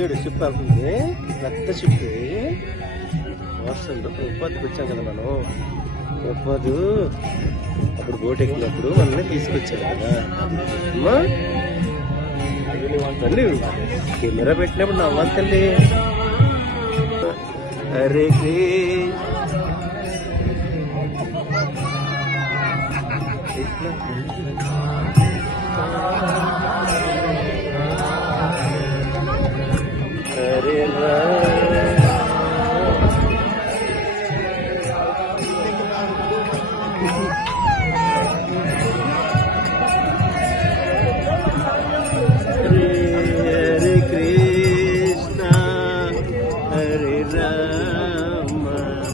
చూడు షిప్ అవుతుంది, పెద్ద షిప్. వస్తుంది ఉపాధికి వచ్చాం కదా మనం. ఉపాధి అప్పుడు బోట్ ఎక్కినప్పుడు మనల్ని తీసుకొచ్చారు కదా అమ్మా. తల్లి కెమెరా పెట్టినప్పుడు నవ్వాలి తల్లి. అరే ఇట్లా